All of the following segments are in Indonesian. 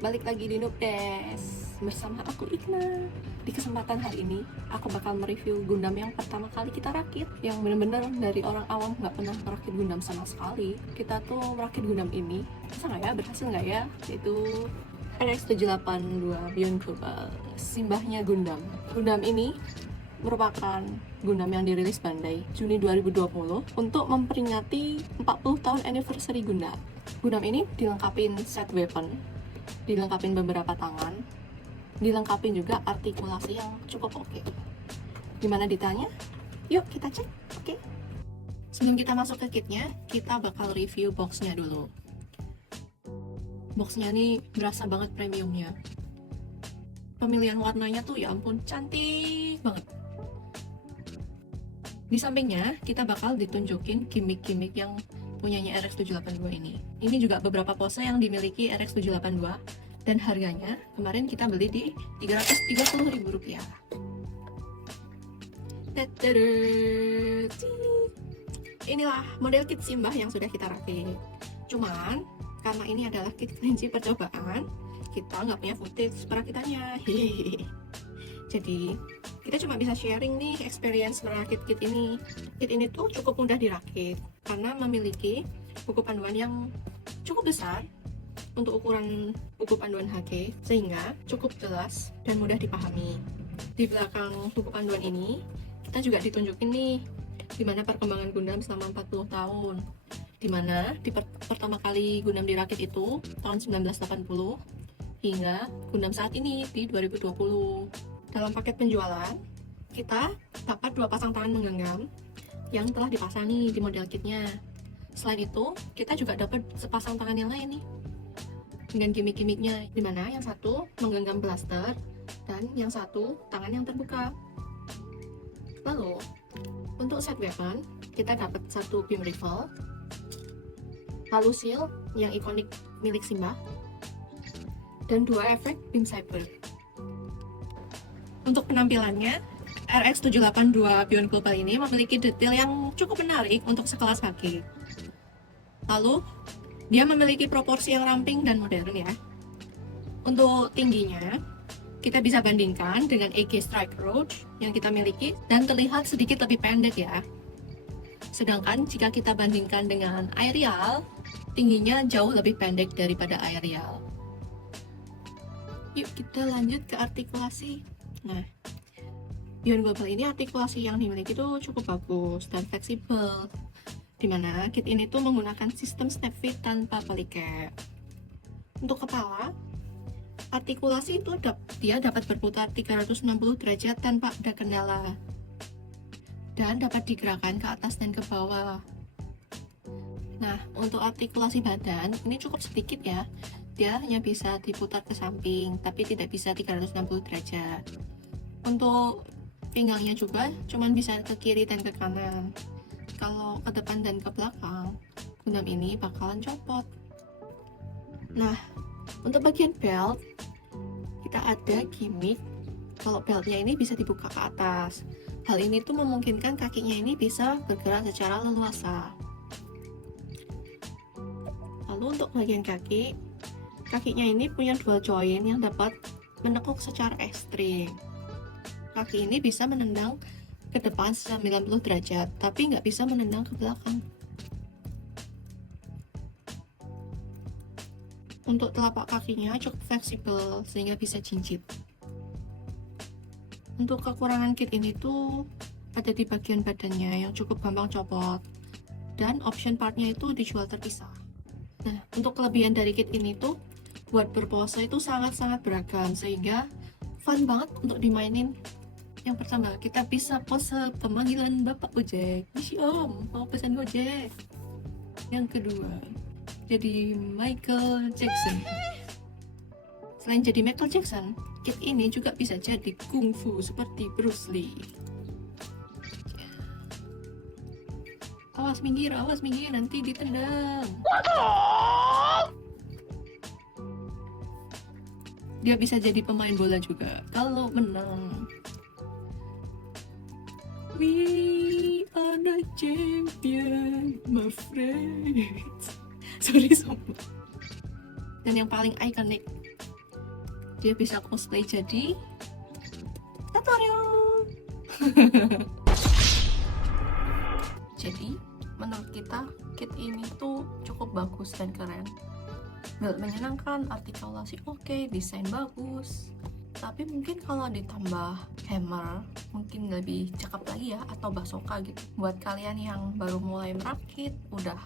balik lagi di Noobdes bersama aku Ikna. Di kesempatan hari ini, aku bakal mereview Gundam yang pertama kali kita rakit, yang bener-bener dari orang awam nggak pernah merakit Gundam sama sekali. Kita tuh merakit Gundam ini, bisa nggak ya, berhasil nggak ya? Yaitu RX-782 Beyond Global, simbahnya Gundam. Gundam ini merupakan Gundam yang dirilis Bandai Juni 2020 untuk memperingati 40 tahun anniversary Gundam. Gundam ini dilengkapin set weapon, dilengkapin beberapa tangan, dilengkapin juga artikulasi yang cukup oke. Gimana ditanya? Yuk kita cek, oke? Sebelum kita masuk ke kitnya, kita bakal review boxnya dulu. Boxnya nih berasa banget premiumnya. Pemilihan warnanya tuh ya ampun cantik banget. Di sampingnya kita bakal ditunjukin gimmick-gimmick yang punyanya RX-782 ini. Ini juga beberapa pose yang dimiliki RX-782 dan harganya kemarin kita beli di Rp330.000. Inilah model kit simbah yang sudah kita rakit. Cuman karena ini adalah kit kelinci percobaan, kita nggak punya footage perakitannya. Jadi kita cuma bisa sharing nih experience merakit kit ini. Kit ini tuh cukup mudah dirakit karena memiliki buku panduan yang cukup besar untuk ukuran buku panduan HG, sehingga cukup jelas dan mudah dipahami. Di belakang buku panduan ini kita juga ditunjukin nih gimana perkembangan Gundam selama 40 tahun, dimana pertama kali Gundam dirakit itu tahun 1980 hingga Gundam saat ini di 2020. Dalam paket penjualan, kita dapat 2 pasang tangan menggenggam yang telah dipasang nih di model kitnya. Selain itu, kita juga dapat sepasang tangan yang lain nih dengan gimmick-gimmicknya, dimana yang satu menggenggam blaster dan yang satu tangan yang terbuka. Lalu, untuk set weapon, kita dapat satu beam rifle, lalu shield yang ikonik milik Simbah, dan 2 efek beam saber. Untuk penampilannya, RX-782 Beyond Global ini memiliki detail yang cukup menarik untuk sekelas HG. Lalu, dia memiliki proporsi yang ramping dan modern ya. Untuk tingginya, kita bisa bandingkan dengan EG Strike Roach yang kita miliki dan terlihat sedikit lebih pendek ya. Sedangkan jika kita bandingkan dengan Aerial, tingginya jauh lebih pendek daripada Aerial. Yuk kita lanjut ke artikulasi. Nah, Beyond Global ini artikulasi yang dimiliki itu cukup bagus dan fleksibel, dimana kit ini tuh menggunakan sistem snap fit tanpa polycap. Untuk kepala, artikulasi itu dia dapat berputar 360 derajat tanpa ada kendala dan dapat digerakkan ke atas dan ke bawah. Nah, untuk artikulasi badan ini cukup sedikit ya. Dia hanya bisa diputar ke samping, tapi tidak bisa 360 derajat. Untuk pinggangnya juga cuman bisa ke kiri dan ke kanan. Kalau ke depan dan ke belakang, Gundam ini bakalan copot. Nah, untuk bagian belt, kita ada gimmick kalau beltnya ini bisa dibuka ke atas. Hal ini tuh memungkinkan kakinya ini bisa bergerak secara leluasa. Lalu untuk bagian kakinya ini punya dual joint yang dapat menekuk secara ekstrim. Kaki ini bisa menendang ke depan 90 derajat, tapi nggak bisa menendang ke belakang. Untuk telapak kakinya cukup fleksibel sehingga bisa jinjit. Untuk kekurangan kit ini tuh ada di bagian badannya yang cukup gampang copot, dan option partnya itu dijual terpisah. Nah, untuk kelebihan dari kit ini tuh buat berpose itu sangat-sangat beragam, sehingga fun banget untuk dimainin. Yang pertama, kita bisa pose pemanggilan Bapak Gojek. Isi om, mau pesan Gojek. Yang kedua, jadi Michael Jackson. Selain jadi Michael Jackson, kit ini juga bisa jadi kungfu seperti Bruce Lee. Awas minggir, nanti ditendang. Dia bisa jadi pemain bola juga kalau menang. We are the champion, my friends. Sorry. Dan yang paling ikonik dia bisa cosplay jadi tutorial. Jadi menurut kita kit ini tuh cukup bagus dan keren, build menyenangkan, artikulasi oke, desain bagus. Tapi mungkin kalau ditambah hammer mungkin lebih cakep lagi ya, atau basoka gitu. Buat kalian yang baru mulai merakit, udah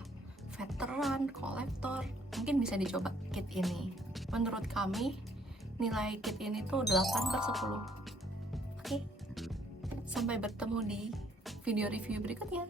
veteran, kolektor, mungkin bisa dicoba kit ini. Menurut kami nilai kit ini tuh 8/10. Oke, sampai bertemu di video review berikutnya.